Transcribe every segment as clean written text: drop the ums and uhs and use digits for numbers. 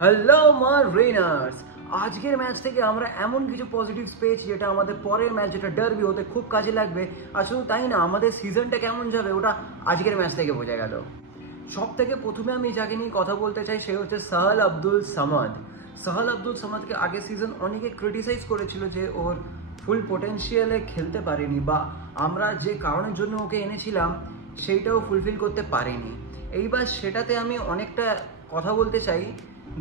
Hello মারিনার্স, আজকের match থেকে আমরা এমন কিছু পজিটিভস পেয়েছি যেটা আমাদের পরের ম্যাচ যেটা ডার্বি হতে খুব কাজে লাগবে। আর শুধু তাই না, আমাদের সিজনটা কেমন যাবে ওটা আজকের ম্যাচ থেকে বোঝা গেল। সব থেকে প্রথমে আমি যাকে নিয়ে কথা বলতে চাই সে হচ্ছে সাহাল আব্দুল সামাদ। সাহাল আব্দুল সামাদকে আগের সিজন অনেকে ক্রিটিসাইজ করেছিল যে ওর ফুল পোটেনশিয়ালে খেলতে পারেনি, বা আমরা যে কারণের জন্য ওকে এনেছিলাম সেইটাও ফুলফিল করতে পারেনি। এইবার সেটাতে আমি অনেকটা কথা বলতে চাই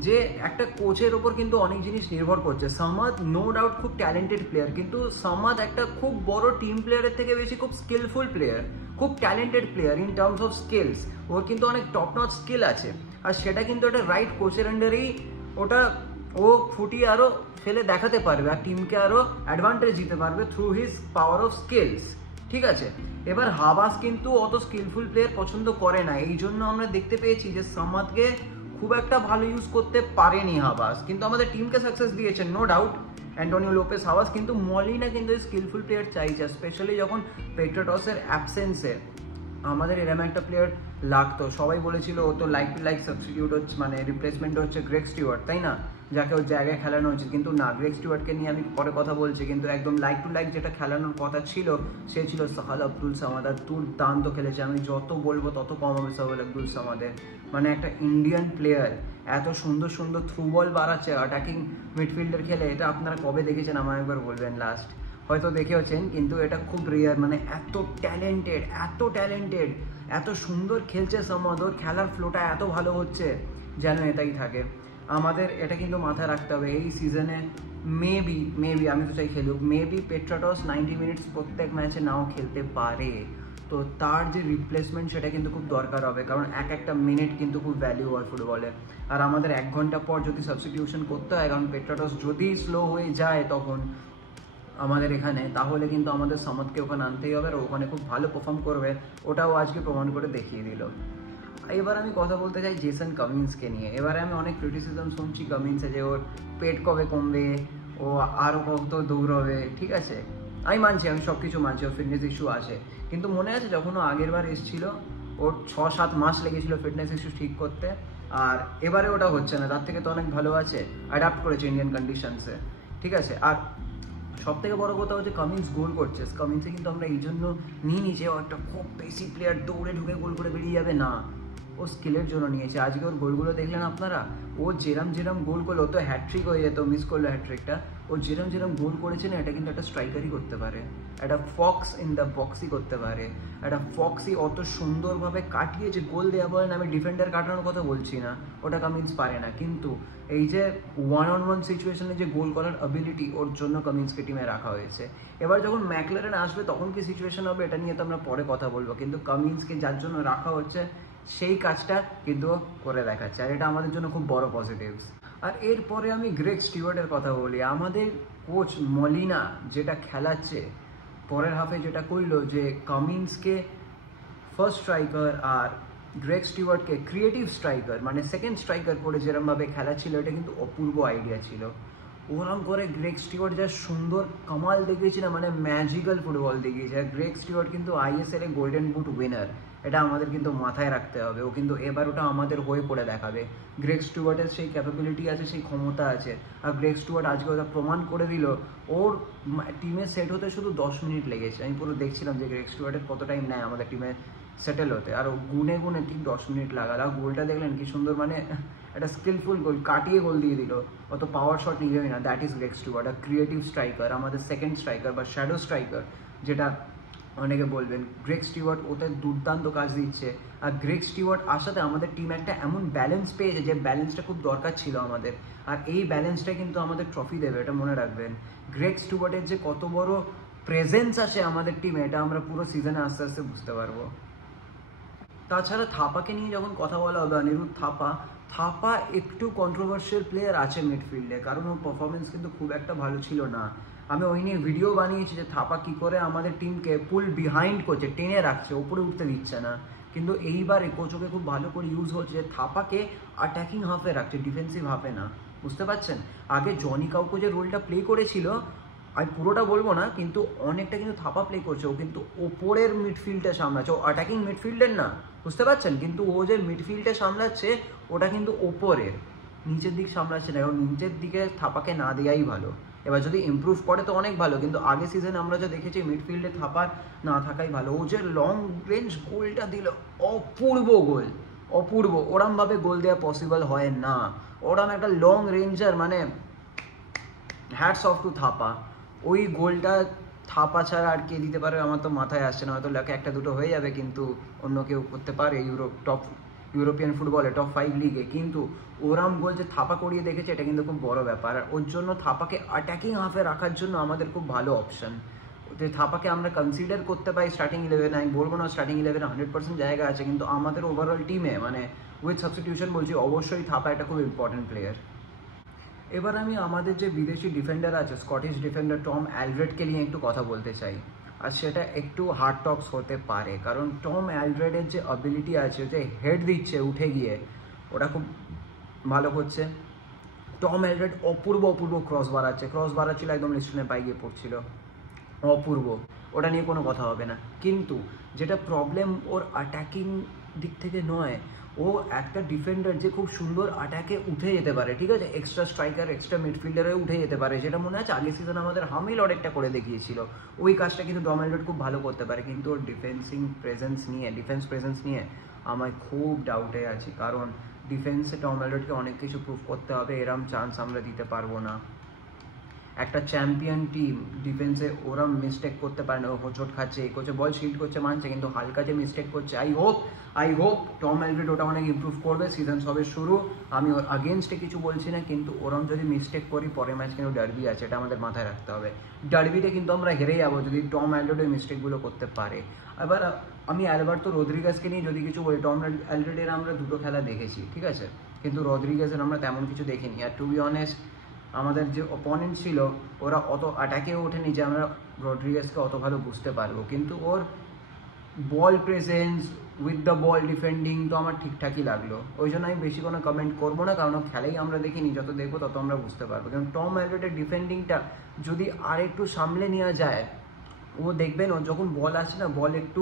যে একটা কোচের ওপর কিন্তু অনেক জিনিস নির্ভর করছে। সামাদ নো ডাউট খুব ট্যালেন্টেড প্লেয়ার, কিন্তু সামাদ একটা খুব বড় টিম প্লেয়ারের থেকে বেশি খুব স্কিলফুল প্লেয়ার, খুব talented player in terms of skills. ওর কিন্তু অনেক টপ নচ স্কিল আছে, আর সেটা কিন্তু একটা রাইট কোচের আন্ডারেই ওটা ও ফুটিয়ে আরও ফেলে দেখাতে পারবে, আর টিমকে আরও অ্যাডভান্টেজ দিতে পারবে through his power of skills. ঠিক আছে, এবার হাবাস কিন্তু অত স্কিলফুল প্লেয়ার পছন্দ করে না, এই জন্য আমরা দেখতে পেয়েছি যে সামাদকে খুব একটা ভালো ইউজ করতে পারেনি হাবাস, কিন্তু আমাদের টিমকে সাকসেস দিয়েছে no doubt Antonio Lopez Habas. কিন্তু মলিনা কিন্তু স্কিলফুল প্লেয়ার চাইছে, স্পেশালি যখন পেট্রাটসের অ্যাবসেন্সে আমাদের এরকম একটা প্লেয়ার লাগতো। সবাই বলেছিল ও তো লাইক টু লাইক সাবস্টিটিউট হচ্ছে, মানে রিপ্লেসমেন্ট হচ্ছে গ্রেগ স্টিওয়ার্ট, তাই না, যাকে ওর জায়গায় খেলানো হচ্ছে। কিন্তু না, গ্রেগ স্টিওয়ার্টকে নিয়ে আমি পরে কথা বলছি, কিন্তু একদম লাইক টু লাইক যেটা খেলানোর কথা ছিল সে ছিল সাহাল আব্দুল সামাদ। আর দুর্দান্ত খেলেছে, আমি যত বলবো তত কম হবে সাহাল আব্দুল সামাদের। মানে একটা ইন্ডিয়ান প্লেয়ার এত সুন্দর সুন্দর থ্রু বল বাড়াচ্ছে, অ্যাটাকিং মিডফিল্ডার খেলে, এটা আপনারা কবে দেখেছেন আমার একবার বলবেন লাস্ট? হয়তো দেখেওছেন, কিন্তু এটা খুব রেয়ার। মানে এত ট্যালেন্টেড, এত ট্যালেন্টেড, এত সুন্দর খেলছে সামাদ, ওর খেলার ফ্লোটা এত ভালো হচ্ছে যেন এটাই থাকে। আমাদের এটা কিন্তু মাথায় রাখতে হবে এই সিজনে মেবি আমি তো চাই খেলুক, মেবি পেট্রাটস 90 মিনিটস প্রত্যেক ম্যাচে নাও খেলতে পারে। তো তার যে রিপ্লেসমেন্ট সেটা কিন্তু খুব দরকার হবে, কারণ এক একটা মিনিট কিন্তু খুব ভ্যালু হয় ফুটবলে। আর আমাদের 1 ঘন্টা পর যদি সাবস্টিটিউশন করতে হয়, কারণ পেট্রাটস যদি স্লো হয়ে যায় তখন আমাদের এখানে, তাহলে কিন্তু আমাদের সামাদকে ওখানে আনতেই হবে, আর ওখানে খুব ভালো পারফর্ম করবে, ওটাও আজকে প্রমাণ করে দেখিয়ে দিল। এবার আমি কথা বলতে চাই জেসন কামিন্সকে নিয়ে। এবারে আমি অনেক ক্রিটিসিজম শুনছি কামিন্সে যে ওর পেট কবে কমবে, ও আরও কত দৌড়বে। ঠিক আছে, আমি মানছি, আমি সব কিছু মানছি, ওর ফিটনেস ইস্যু আছে, কিন্তু মনে আছে যখন ও আগের বার এসেছিল ওর 6-7 মাস লেগেছিল ফিটনেস ইস্যু ঠিক করতে, আর এবারে ওটা হচ্ছে না, তার থেকে তো অনেক ভালো আছে, অ্যাডাপ্ট করেছে ইন্ডিয়ান কন্ডিশনসে। ঠিক আছে, আর সব থেকে বড় কথা হচ্ছে কামিন্স গোল করছে। কামিন্সে কিন্তু আমরা এই জন্য নিইনি যে ও একটা খুব বেশি প্লেয়ার দৌড়ে ঢুকে গোল করে বেরিয়ে যাবে, না, ও স্কিলের জন্য নিয়েছে। আজকে ওর গোলগুলো দেখলেন আপনারা, ও যেরম গোল করলো, ও তো হ্যাট্রিক হয়ে যেত, মিস করলো হ্যাট্রিকটা। ও যেরম গোল করেছে না, এটা কিন্তু একটা স্ট্রাইকারই করতে পারে, একটা ফক্স ইন দ্য বক্সই করতে পারে। একটা ফক্সই অত সুন্দরভাবে কাটিয়ে যে গোল দেওয়া বলেন, আমি ডিফেন্ডার কাটানোর কথা বলছি না, ওটা কামিন্স পারে না, কিন্তু এই যে 1-on-1 সিচুয়েশনে যে গোল করার অ্যাবিলিটি, ওর জন্য কামিন্সকে টিমে রাখা হয়েছে। এবার যখন ম্যাকলারেন আসবে তখন কি সিচুয়েশন হবে এটা নিয়ে তো আমরা পরে কথা বলবো, কিন্তু কামিন্সকে যার জন্য রাখা হচ্ছে সেই কাজটা কিন্তু করে দেখাচ্ছে, আর এটা আমাদের জন্য খুব বড় পজিটিভস। আর এরপরে আমি গ্রেগ স্টিওয়ার্টের কথা বলি। আমাদের কোচ মলিনা যেটা খেলাচ্ছে পরের হাফে, যেটা করলো যে কামিন্সকে ফার্স্ট স্ট্রাইকার আর গ্রেগ স্টিওয়ার্টকে ক্রিয়েটিভ স্ট্রাইকার মানে সেকেন্ড স্ট্রাইকার করে যেরমভাবে খেলা ছিল, এটা কিন্তু অপূর্ব আইডিয়া ছিল। ওরম করে গ্রেগ স্টিওয়ার্ট যা সুন্দর কামাল দেখিয়েছে না, মানে ম্যাজিক্যাল ফুটবল দেখিয়েছে। আর গ্রেগ স্টিওয়ার্ট কিন্তু ISL এ গোল্ডেন বুট উইনার, এটা আমাদের কিন্তু মাথায় রাখতে হবে। ও কিন্তু এবার ওটা আমাদের হয়ে পড়ে দেখাবে। গ্রেগ স্টুয়ার্টের সেই ক্যাপাবিলিটি আছে, সেই ক্ষমতা আছে, আর গ্রেগ স্টুয়ার্ট আজকে ওটা প্রমাণ করে দিল। ওর টিমে সেট হতে শুধু 10 মিনিট লেগেছে, আমি পুরো দেখছিলাম যে গ্রেগ স্টুয়ার্টের কত টাইম নেয় আমাদের টিমে সেটেল হতে, আর ও গুনে ঠিক 10 মিনিট লাগাল। আর গোলটা দেখলেন কি সুন্দর, মানে একটা স্কিলফুল গোল, কাটিয়ে গোল দিয়ে দিল, অত পাওয়ার শট নিজেই না। দ্যাট ইজ গ্রেগ স্টুয়ার্ট, আর ক্রিয়েটিভ স্ট্রাইকার, আমাদের সেকেন্ড স্ট্রাইকার বা শ্যাডো স্ট্রাইকার যেটা অনেকে বলবেন। গ্রেগ স্টিওয়ার্ট ওতে দুর্দান্ত কাজ দিচ্ছে, আর গ্রেগ স্টিওয়ার্ট আসাতে আমাদের টিম একটা এমন ব্যালেন্স পেয়েছে যে ব্যালেন্সটা খুব দরকার ছিল আমাদের, আর এই ব্যালেন্সটা কিন্তু আমাদের ট্রফি দেবে, এটা মনে রাখবেন। গ্রেগ স্টিওয়ার্টের যে কত বড় প্রেজেন্স আছে আমাদের টিমে, এটা আমরা পুরো সিজনে আস্তে আস্তে বুঝতে পারবো। তাছাড়া থাপাকে নিয়ে যখন কথা বলা হবে, অনিরুদ্ধ থাপা একটু কন্ট্রোভার্সিয়াল প্লেয়ার আছে মিডফিল্ডে, কারণ ওর পারফরমেন্স কিন্তু খুব একটা ভালো ছিল না। আমি ওই নিয়ে ভিডিও বানিয়েছি যে থাপা কী করে আমাদের টিমকে পুল বিহাইন্ড করছে, টেনে রাখছে, ওপরে উঠতে দিচ্ছে না। কিন্তু এইবারে কোচকে খুব ভালো করে ইউজ হচ্ছে যে থাপাকে অ্যাটাকিং হাফে রাখছে, ডিফেন্সিভ হাফে না। বুঝতে পারছেন, আগে জনি কাউকে যে রোলটা প্লে করেছিল, আমি পুরোটা বলবো না, কিন্তু অনেকটা কিন্তু থাপা প্লে করছে। ও কিন্তু ওপরের মিডফিল্ডটা সামলাচ্ছে, ও অ্যাটাকিং মিডফিল্ডের না, বুঝতে পারছেন, কিন্তু ও যে মিডফিল্ডে সামলাচ্ছে ওটা কিন্তু ওপরের। নিচের দিক সামলাচ্ছে না, এবং নিচের দিকে থাপাকে না দেওয়াই ভালো। এবার যদি ইমপ্রুভ করে তো অনেক ভালো, কিন্তু আগে সিজনে আমরা যা দেখেছি মিডফিল্ডে থাপার না থাকাই ভালো। ও যে লং রেঞ্জ গোলটা দিল, অপূর্ব গোল, অপূর্ব। ওরমভাবে গোল দেওয়া পসিবল হয় না, ওরম একটা লং রেঞ্জার, মানে হ্যাটস অফ টু থাপা। ওই গোলটা থাপা ছাড়া আর কে দিতে পারে আমার তো মাথায় আসছে না। হয়তো লাকে একটা দুটো হয়ে যাবে, কিন্তু অন্য কেউ করতে পারে ইউরোপিয়ান ফুটবলে টপ 5 লিগে, কিন্তু ওরাম গোল যে থাপা করিয়ে দেখেছে এটা কিন্তু খুব বড় ব্যাপার। আর ওর জন্য থাপাকে অ্যাটাকিং হাফে রাখার জন্য আমাদের খুব ভালো অপশন, যে থাপাকে আমরা কনসিডার করতে পারি স্টার্টিং 11। আমি বলবো না স্টার্টিং 11 100% জায়গা আছে, কিন্তু আমাদের ওভারঅল টিমে মানে উইথ সাবস্টিটিউশন বলছি, অবশ্যই থাপা একটা খুব ইম্পর্টেন্ট প্লেয়ার। এবার আমি আমাদের যে বিদেশি ডিফেন্ডার আছে, স্কটিশ ডিফেন্ডার টম অ্যালড্রেডকে নিয়ে একটু কথা বলতে চাই। আর সেটা একটু হার্ড টক্স হতে পারে, কারণ টম অ্যালড্রেডের যে অ্যাবিলিটি আছে, যে হেড দিচ্ছে উঠে গিয়ে, ওটা খুব ভালো করছে। টম অ্যালড্রেড অপূর্ব ক্রস বাড়াচ্ছিল, একদম লিস্টনের পায়ে গিয়ে পড়ছিল, অপূর্ব, ওটা নিয়ে কোনো কথা হবে না। কিন্তু যেটা প্রবলেম ওর অ্যাটাকিং দিক থেকে নয়, ও একটা ডিফেন্ডার যে খুব সুন্দর অ্যাটাকে উঠে যেতে পারে, ঠিক আছে, এক্সট্রা স্ট্রাইকার এক্সট্রা মিডফিল্ডারে উঠে যেতে পারে, যেটা মনে আছে আগের সিজনে আমাদের হামিল অনেকটা করে দেখিয়েছিল। ওই কাজটা কিন্তু টম অ্যালড্রেড খুব ভালো করতে পারে, কিন্তু ওর ডিফেন্স প্রেজেন্স নিয়ে আমার খুব ডাউটে আছি, কারণ ডিফেন্সে টম অ্যালড্রেডকে অনেক কিছু প্রুভ করতে হবে, এরম চান্স আমরা দিতে পারবো না। একটা চ্যাম্পিয়ন টিম ডিফেন্সে ওরা মিস্টেক করতে পারে না, ও হোঁচট খাচ্ছে, এ করছে, বল শিল্ড করছে মানছে, কিন্তু হালকা যে মিস্টেক করছে। আই হোপ টম অ্যালড্রেড ওটা অনেক ইমপ্রুভ করবে, সিজন সবে শুরু, আমি ওর আগেনস্টে কিছু বলছি না, কিন্তু ওরম যদি মিস্টেক করি পরের ম্যাচ কিন্তু ডার্বি আছে, এটা আমাদের মাথায় রাখতে হবে। ডার্বিতে কিন্তু আমরা হেরে যাবো যদি টম অ্যালড্রেড ওই মিস্টেকগুলো করতে পারে। এবার আমি অ্যালবার্তো রদ্রিগেজকে নিয়ে যদি কিছু বলি, টম অ্যালড্রেডের আমরা দুটো খেলা দেখেছি, ঠিক আছে, কিন্তু রদ্রিগেজের আমরা তেমন কিছু দেখিনি। আর টু বি অনেস্ট, আমাদের যে অপোনেন্ট ছিল ওরা অত অ্যাটাকেও ওঠেনি যে আমরা রড্রিগেজকে অত ভালো বুঝতে পারবো, কিন্তু ওর ball presence with the ball defending তো আমার ঠিকঠাকই লাগলো। ওই জন্য আমি বেশি কোনো কমেন্ট করবো না, কারণ খেলাই আমরা দেখিনি, যত দেখবো তত আমরা বুঝতে পারবো। কারণ টম অ্যালড্রেডের ডিফেন্ডিংটা যদি আর একটু সামলে নেওয়া যায়, ও দেখবেন ও যখন বল আসছে না, বল একটু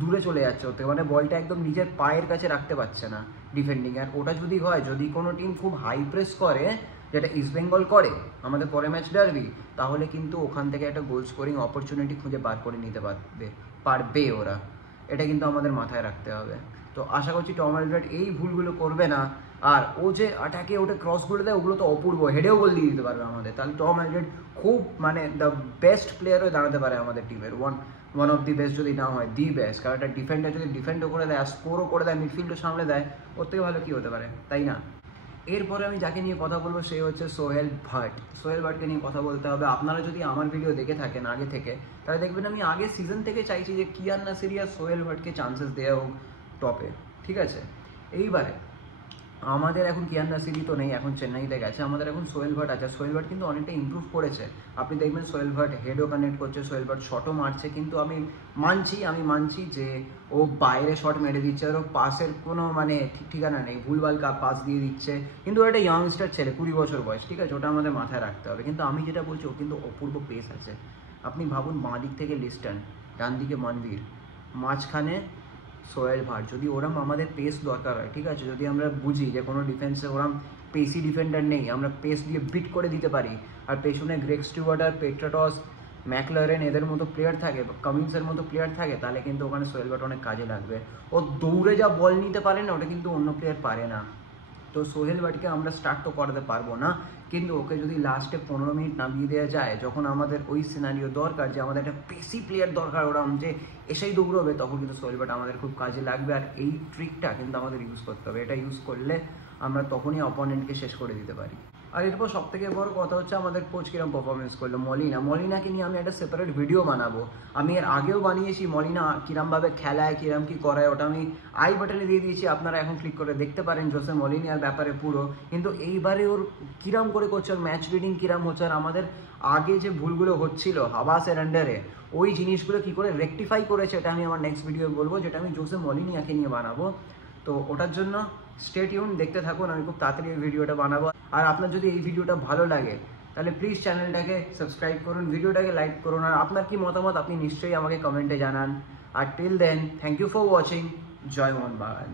দূরে চলে যাচ্ছে ওতে, মানে বলটা একদম নিজের পায়ের কাছে রাখতে পারছে না ডিফেন্ডিং। আর ওটা যদি হয়, যদি কোনো টিম খুব হাই প্রেস করে, যেটা ইস্টবেঙ্গল করে আমাদের পরে ম্যাচ ডার্বি, তাহলে কিন্তু ওখান থেকে একটা গোল স্কোরিং অপরচুনিটি খুঁজে বার করে নিতে পারবে ওরা, এটা কিন্তু আমাদের মাথায় রাখতে হবে। তো আশা করছি টম অ্যালড্রেড এই ভুলগুলো করবে না। আর ও যে অ্যাটাকে ওটা ক্রসগুলো দেয়, ওগুলো তো অপূর্ব, হেডেও গোল দিয়ে দিতে পারবে আমাদের। তাহলে টম অ্যালড্রেড খুব মানে দ্য বেস্ট প্লেয়ার হয়ে দাঁড়াতে পারে আমাদের টিমের, ওয়ান অফ দি বেস্ট, যদি না হয় দি বেস্ট। কারণ একটা ডিফেন্ডার যদি ডিফেন্ডও করে দেয়, স্কোরও করে দেয়, মিডফিল্ডও সামলে দেয়, ওর থেকে ভালো কী হতে পারে, তাই না? এরপরে আমি যাকে নিয়ে কথা বলবো সে হচ্ছে সোহেল ভাটকে নিয়ে কথা বলতে হবে। আপনারা যদি আমার ভিডিও দেখে থাকেন আগে থেকে, তাহলে দেখবেন আমি আগের সিজন থেকে চাইছি যে কিয়ান নাসিরি আর সোহেল ভাটকে চান্সেস দেওয়া হোক টপে, ঠিক আছে। এইবারে আমাদের এখন কিয়ান নাসিরি তো নেই, এখন চেন্নাইতে গেছে, আমাদের এখন সোহেল ভাট আছে। সোহেল ভাট কিন্তু অনেকটা ইমপ্রুভ করেছে, আপনি দেখবেন সোহেল ভাট হেডও কানেক্ট করছে, সোহেল ভাট শটও মারছে, কিন্তু আমি মানছি যে ও বাইরে শট মেরে দিচ্ছে, আর ও পাসের কোনো মানে ঠিক ঠিকানা নেই, ভুলভাল পাস দিয়ে দিচ্ছে, কিন্তু ও একটা ইয়ংস্টার ছেলে, 20 বছর বয়স, ঠিক আছে, ওটা আমাদের মাথায় রাখতে হবে। কিন্তু আমি যেটা বলছি, ও কিন্তু অপূর্ব পেস আছে। আপনি ভাবুন, বাঁ দিক থেকে লিস্টন, ডান দিকে মনবীর, মাঝখানে সোহেল ভাট, যদি ওরম আমাদের পেস দরকার হয়, ঠিক আছে, যদি আমরা বুঝি যে কোনো ডিফেন্সে ওরম পেসি ডিফেন্ডার নেই, আমরা পেস দিয়ে বিট করে দিতে পারি, আর পেছনে গ্রেগ স্টুয়ার্ট আর পেট্রাটস, ম্যাকলারেন এদের মতো প্লেয়ার থাকে, কামিন্সের মতো প্লেয়ার থাকে, তাহলে কিন্তু ওখানে সোহেল ভাট অনেক কাজে লাগবে। ও দৌড়ে যা বল নিতে পারে না, ওটা কিন্তু অন্য প্লেয়ার পারে না। তো সোহেল ভাটকে আমরা স্টার্ট তো করাতে পারবো না, কিন্তু ওকে যদি লাস্টে 15 মিনিট নামিয়ে দেওয়া যায়, যখন আমাদের ওই সিনারিও দরকার যে আমাদের একটা পেসি প্লেয়ার দরকার, ওরম যে এসেই দৌড়বে, তখন কিন্তু সোহেল ভাট আমাদের খুব কাজে লাগবে। আর এই ট্রিকটা কিন্তু আমাদের ইউজ করতে হবে, এটা ইউজ করলে আমরা তখনই অপোনেন্টকে শেষ করে দিতে পারি। আর এরপর সব থেকে বড় কথা হচ্ছে আমাদের কোচ কিরম পারফরমেন্স করলো। মলিনাকে নিয়ে আমি একটা সেপারেট ভিডিও বানাবো, আমি এর আগেও বানিয়েছি, মলিনা কিরমভাবে খেলায়, কিরম কি করায়, ওটা আমি আই বাটনে দিয়ে দিয়েছি, আপনারা এখন ক্লিক করে দেখতে পারেন জোসে মলিনার ব্যাপারে পুরো। কিন্তু এইবারে ওর কিরম করে করছে, ওর ম্যাচ রিডিং কিরম হচ্ছে, আর আমাদের আগে যে ভুলগুলো হচ্ছিল হাবাসের আন্ডারে, ওই জিনিসগুলো কি করে রেকটিফাই করেছে, এটা আমি আমার নেক্সট ভিডিও বলবো, যেটা আমি জোসে মলিনাকে নিয়ে বানাবো। তো ওটার জন্য স্টে টিউন, দেখতে থাকুন, আমি খুব তাড়াতাড়ি এই ভিডিওটা বানাবো। আর আপনার যদি এই ভিডিওটা ভালো লাগে, তাহলে প্লিজ চ্যানেলটাকে সাবস্ক্রাইব করুন, ভিডিওটাকে লাইক করুন, আর আপনার কি মতামত আপনি নিশ্চয়ই আমাকে কমেন্টে জানান। আর till then, thank you for watching, জয় মোহন বাগান।